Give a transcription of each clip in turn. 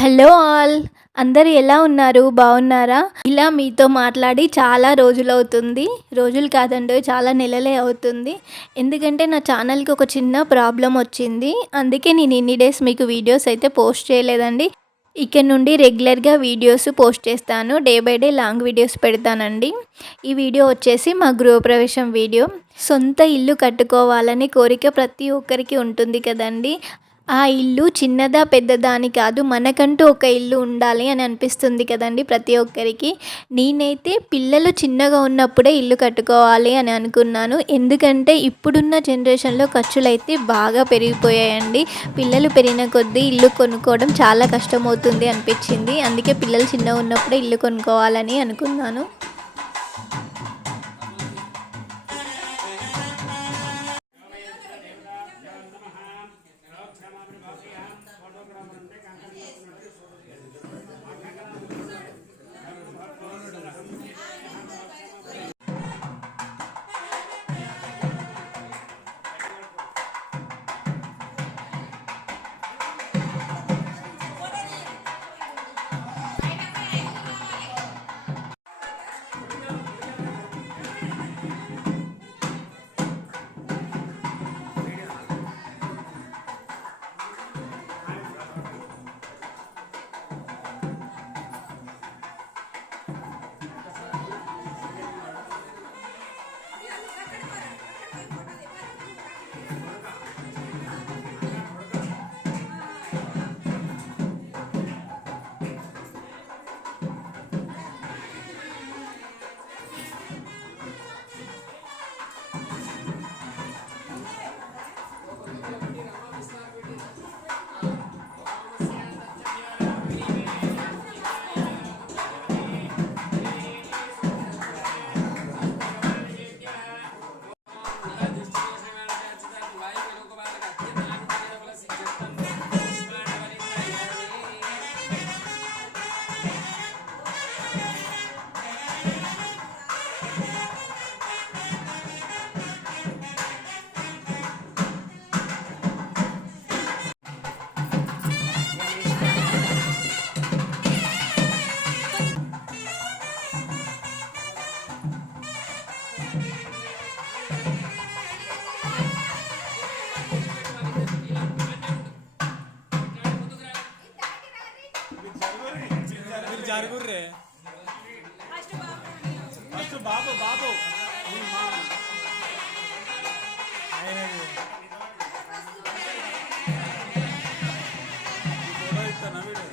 Hello all! అందరూ ఎలా ఉన్నారు? బాగున్నారా? ఇలా మీతో మాట్లాడి చాలా రోజులవుతుంది. రోజులు కాదండోయ్, చాలా నెలలే అవుతుంది. ఎందుకంటే నా ఛానల్‌కి ఒక చిన్న ప్రాబ్లమ్ వచ్చింది. అందుకే నేను ఇన్ని డేస్ మీకు వీడియోస్ అయితే పోస్ట్ చేయలేదండి. ఇక నుండి రెగ్యులర్‌గా వీడియోస్ పోస్ట్ చేస్తాను. Day by day long videos పెడతానండి. ఈ వీడియో వచ్చేసి మా గృహప్రవేశం వీడియో. సొంత ఇల్లు కట్టుకోవాలని కోరిక ప్రతి ఒక్కరికి ఉంటుంది కదండీ! ఆ ఇల్లు చిన్నదా, పెద్దదా అని కాదు. మనకంటూ ఒక ఇల్లు ఉండాలి అని అనిపిస్తుంది కదండీ ప్రతి ఒక్కరికి. నేనైతే పిల్లలు చిన్నగా ఉన్నప్పుడే ఇల్లు కట్టుకోవాలి అని అనుకున్నాను. ఎందుకంటే ఇప్పుడున్న జనరేషన్‌లో ఖర్చులైతే బాగా పెరిగిపోయాయండి. పిల్లలు పెరిగిన కొద్దీ ఇల్లు కొనుక్కోవడం చాలా కష్టమవుతుంది అనిపించింది. అందుకే పిల్లలు చిన్నగా ఉన్నప్పుడే ఇల్లు కొనుక్కోవాలని అనుకున్నాను. జరుగుర్రే ఫస్ట్ బాబు బాబు ఆయనది ఫోటో ఇస్తాను వీడు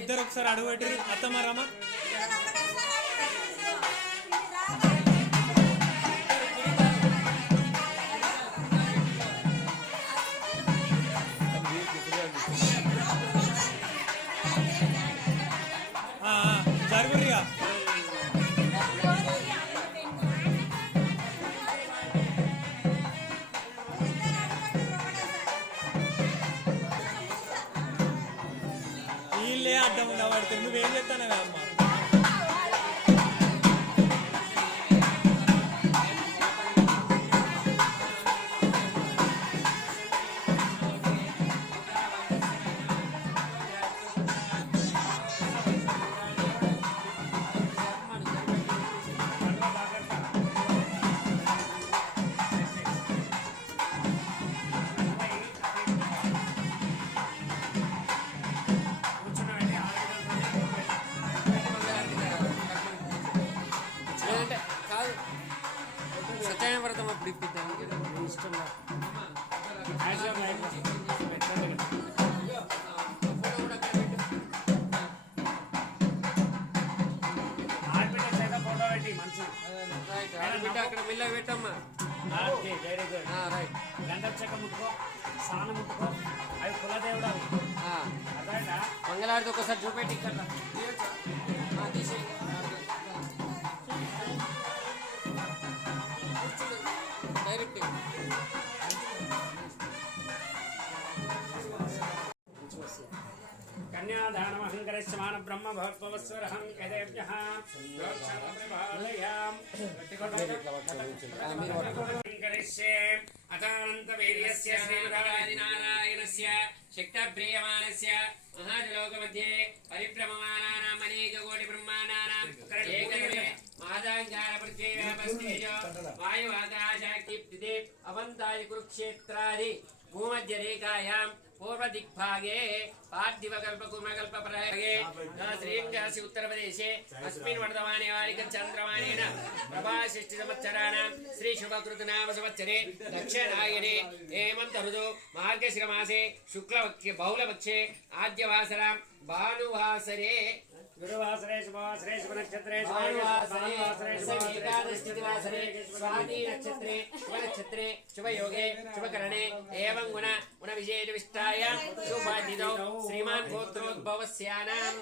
ఇద్దరు ఒకసారి అడుగుపెట్టి అత్తమ్మ రమ్మ జరుగురిగా వీళ్ళే అడ్డం ఉండబడితే నువ్వేం చెప్తానవే అమ్మ సత్యనారాయణ వ్రతం అప్పుడు ఇప్పిద్దాం ఇష్టం అక్కడ మెల్లగా పెట్టమ్మా. Very good right. గంధం చెక్క ముట్టుకో, స్నానం ముట్టుకో, అవి కులదేవుడు మంగళారతి ఒకసారి చూపెట్టి ఇక్కడ తీసి డైరెక్ట్ कन्यादानमहङ्करिष्यमान ब्रह्मभवस्वरहं यदेभ्यः करिष्ये अचानन्तवीर्यस्य श्रीनारायणस्य शक्तप्रियमानस्य महाजलोकमध्ये परिभ्रममानानाम् अनेककोटिब्रह्माण्डानां एकदिने मादाङ्गारपृथ्वीव्यापस्तेजो वायुवाकाशाक्तिप्तिदे अवन्ताय कुरुक्षेत्रादि भूमध्यरेखायां पूर्वदिग्भागे पार्थिवकल्पकुर्मकल्पप्रयागे श्रीलङ्कासि उत्तरप्रदेशे अस्मिन् वर्धमाने वारिकचन्द्रमानेन प्रभाषष्टिसंवत्सराणां श्रीशुभकृतनाम संवत्सरे दक्षिणायने हेमन्त ऋतौ मार्गशिरमासे शुक्लपक्षे बहुलपक्षे आद्यवासरां भानुवासरे गुरुवासरे शुभवासरे शुभनक्षत्रे एकादशतिवासरे स्वाति नक्षत्रे शुभनक्षत्रे शुभयोगे शुभकरणे एवं गुण विशेषविष्टाय शुभादितौ श्रीमान् गोत्रोद्भवस्यानां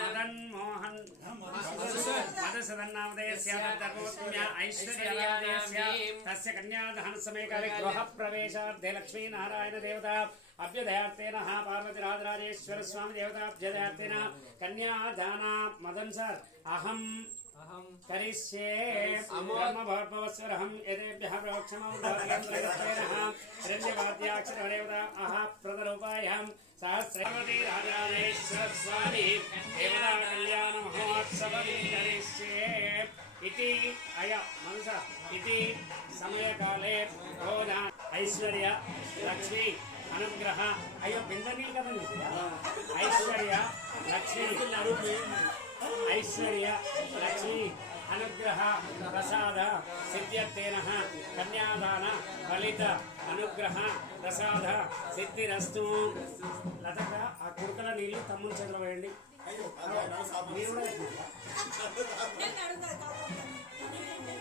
मदन् मोहन मधुसूदन्नामधेयस्य धर्मोत्तम्य ऐश्वर्यादेयस्य तस्य कन्यादानसमयकाले गृहप्रवेशार्थे लक्ष्मीनारायण देवता अभ्युदयार्थेन पार्वतीराजराजेश्वर स्वामी देवता अभ्युदयार्थेन कन्यादान मदन सर अहम करिष्ये ब्रह्मभवस्वरहं यदेभ्यः प्रवक्षमं हिरण्यवाद्याक्षरदेवता प्रदरूपायां सहस्रवती राजानेश्वर स्वामी देवता कल्याण महोत्सवं करिष्ये इति अय मनस इति समयकाले भोजन ऐश्वर्य लक्ष्मी अनुग्रह अयो बिंदनी कदा ऐश्वर्य लक्ष्मी ऐश्वर्य लक्ष्मी अनुग्रह प्रसाद सिद्ध्यर्थेन कन्यादान फलित अनुग्रह प्रसाद सिद्धिरस्तु लतक आ कुड़कల నీళ్లు తమ్ముని చేతిలో వేయండి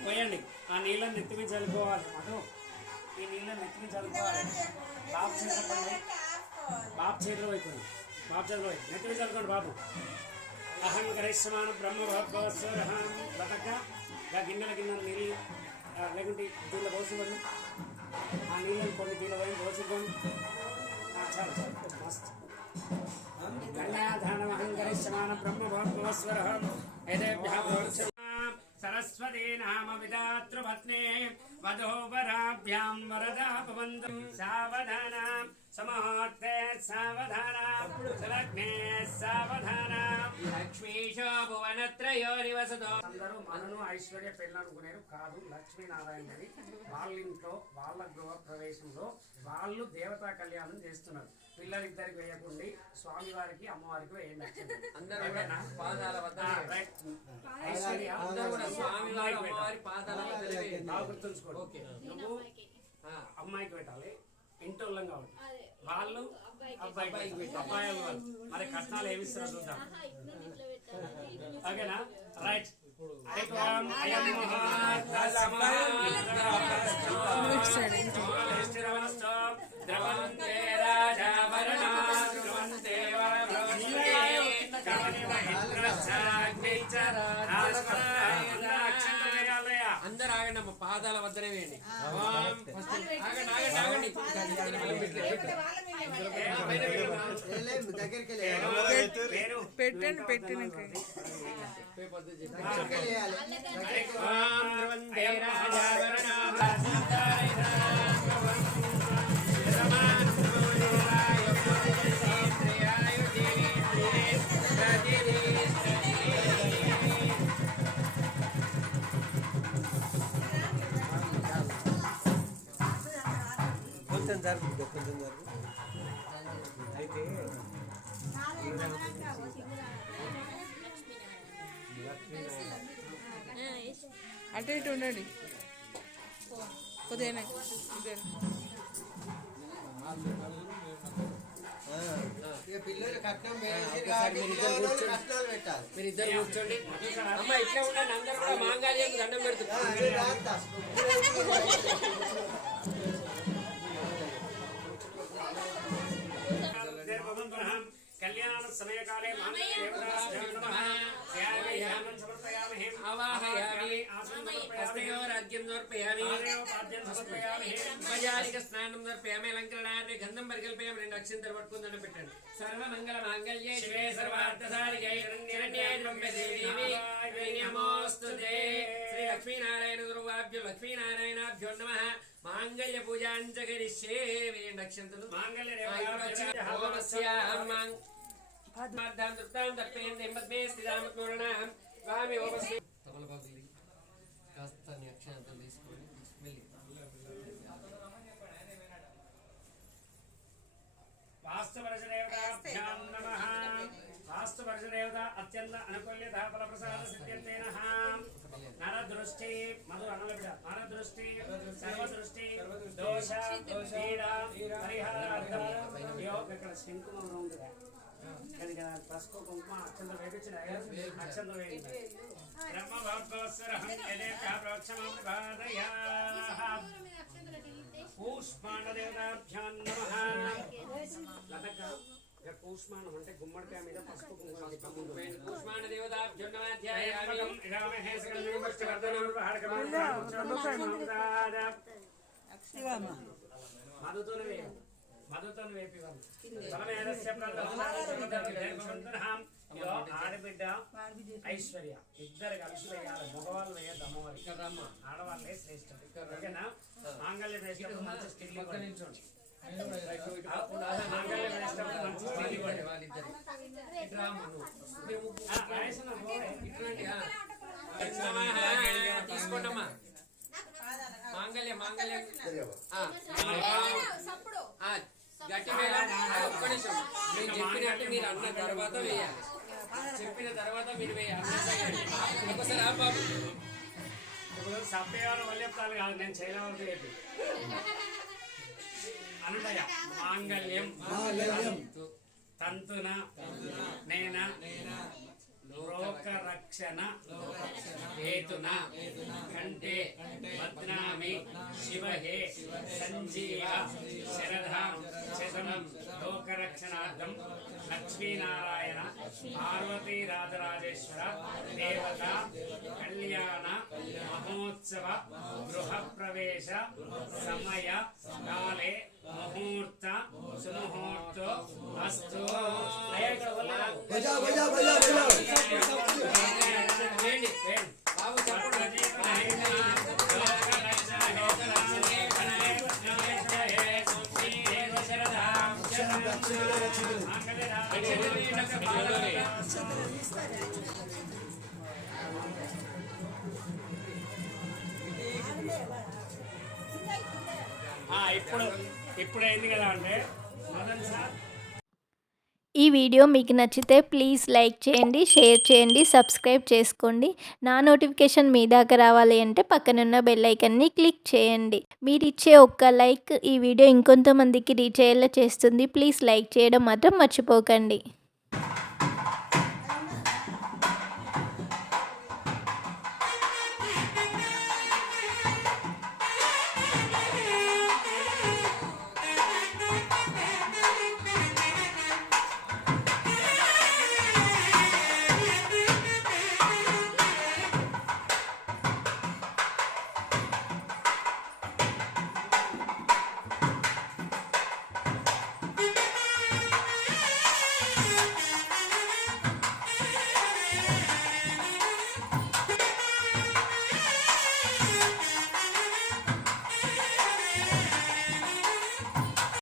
పోయండి ఆ నీళ్ళని నెత్తిమి చల్లుకోవాలి అటు ఈ నీళ్ళని నెత్తిమి చల్లుకోవాలి బాబు చేతిలో అయిపోయింది బాబు చేతిలో నెత్తిమి చల్లుకోండి బాబు అహం కరిష్యమాన బ్రహ్మభవస్వరహం లతక గిన్నెల నీళ్ళు లేకుంటే దీనిలో పోసుకోండి ఆ నీళ్ళని కొన్ని దీనిలో పోయి పోసుకోండి చాలు చాలు మస్తు కన్యాదానమహం కరిష్యమాన బ్రహ్మభవస్వరహం యదేభ్యः सरस्वती नाम विदातृपत्ने वधूवराभ्यां वरदा भवन्तु सावधाना समूर्ते सावधाना सुलग्ने सावधाना लक्ष्मीशो भुवनत्रयो निवसतो అందరూ మనను ఐశ్వర్య పెళ్ళనుకునేరు కాదు లక్ష్మీనారాయణ అని వాళ్ళ ఇంట్లో వాళ్ళ గృహ ప్రవేశంలో వాళ్ళు దేవతా కళ్యాణం చేస్తున్నారు పిల్లలిద్దరికి వేయకుండి స్వామివారికి అమ్మవారికి వేయండి అందరూ పాదాల వద్ద ఐశ్వర్య స్వామివారి అమ్మవారి పాదాల వద్ద గుర్తుంచుకోండి ఓకే నువ్వు అమ్మాయికి పెట్టాలి ఇంటోళ్ళం కావాలి వాళ్ళు అబ్బాయికి అబ్బాయి మరి కట్నాలు ఏమి ఇస్తారో చూద్దాం ఓకేనా రైట్ అందరు ఆగండి అమ్మ పాదాల వద్దనే వేయండి పెట్టండి పెట్టినాక కొంచెం జరుగు అయితే అటు ఇటు ఉండండి కొద్దిగా పిల్లలు కట్నం పెట్టాలి మీరు ఇద్దరు కూర్చోండి అమ్మ ఇట్లా ఉండండి అందరూ కూడా మాంగాళ్యానికి దండం పెడుతున్నారు कल्याण समय काले समर्पयामहे आवाहयामि हस्तयोरद्य పాద్యం సమర్పయామి పాద్యం సమర్పయామి ఉపచారిక స్నానం సమర్పయామి అలంకరణార్థే గంధం పరికల్పయామి 2 అక్షంతలు పట్టుకుని దండం పెట్టండి సర్వమంగళ మాంగళ్యే శివే సర్వార్థసారికే శరణ్యే త్ర్యంబకే దేవి నమోస్తుతే శ్రీ లక్ష్మీనారాయణ గురువాభ్యో లక్ష్మీనారాయణాభ్యో నమః మాంగళ్య పూజాంచ కరిష్యే 2 అక్షంతలు మాంగళ్య తమలపాకులు కాస్త అక్షరాంతం తీసుకొని మెల్లి వాస్తువర్షదేవతాభ్యాం నమః వాస్తువర్షదేవత అత్యంత అనుకూల్యత ఫలప్రసాద సిద్ధ్యర్థేన నరదృష్టి మధు అనలబిడ నరదృష్టి సర్వదృష్టి దోష పీడ పరిహారార్థం ఇక్కడ శంకుమం ఉందిగా కనుక పసుపు కుంకుమ అక్షంతలు వేపించిన అక్షంతలు వేయించ బ్రహ్మ భగవత్సరహం యదేక ప్రోక్షమం బాధయాః కూష్మాండదేవతాభ్యాం నమః లతక కూష్మాండం అంటే గుమ్మడికాయ మీద పసుపు కుంకుమ కూష్మాండదేవతాభ్యాం నమః ధ్యాయామి ఇదామహే సకలం పుష్టివర్ధనం మధుతోని వేపివాళ్ళు ఆడబిడ్డ ఐశ్వర్య ఇద్దరు కలిసి వేయాలి మగవాళ్ళు వేయద్దు అమ్మవారి ఆడవాళ్ళే శ్రేష్టం ఓకేనా మాంగళ్య వేసినప్పుడు మంచి స్టిల్ ఇవ్వండి మాంగళ్య వేసినప్పుడు మంచి స్టిల్ ఇవ్వండి తీసుకోండమ్మా మాంగళ్య మాంగళ్య గట్టి ఒక్క నిమిషం నేను చెప్పినట్టు మీరు అన్న తర్వాత వేయాలి చెప్పిన తర్వాత మీరు వేయాలి ఒకసారి బాబు ఇప్పుడు సభ్యవారు వాళ్ళు చెప్తాను కాదు నేను చేయలేవాళ్ళతో చెప్పి అనుదయ మాంగళ్యం తంతున నేన లోకరక్షణ హేతున కంటే బధ్నామి శివహే సంజీవ శరధాం శతనం లోకరక్షణార్థం లక్ష్మీనారాయణ పార్వతీ రాజరాజేశ్వర దేవత కళ్యాణ మహోత్సవ గృహ ప్రవేశ సమయ కాలే ముహూర్త సుముహూర్తో అస్తు ఇప్పుడు అయింది కదా అంటే మదన్ సార్ ఈ వీడియో మీకు నచ్చితే ప్లీజ్ లైక్ చేయండి, షేర్ చేయండి, సబ్స్క్రైబ్ చేసుకోండి. నా నోటిఫికేషన్ మీ దాకా రావాలి అంటే పక్కనున్న బెల్ ఐకాన్ని క్లిక్ చేయండి. మీరు ఇచ్చే ఒక్క లైక్ ఈ వీడియో ఇంకొంతమందికి రీచ్ అయ్యేలా చేస్తుంది. ప్లీజ్ లైక్ చేయడం మాత్రం మర్చిపోకండి.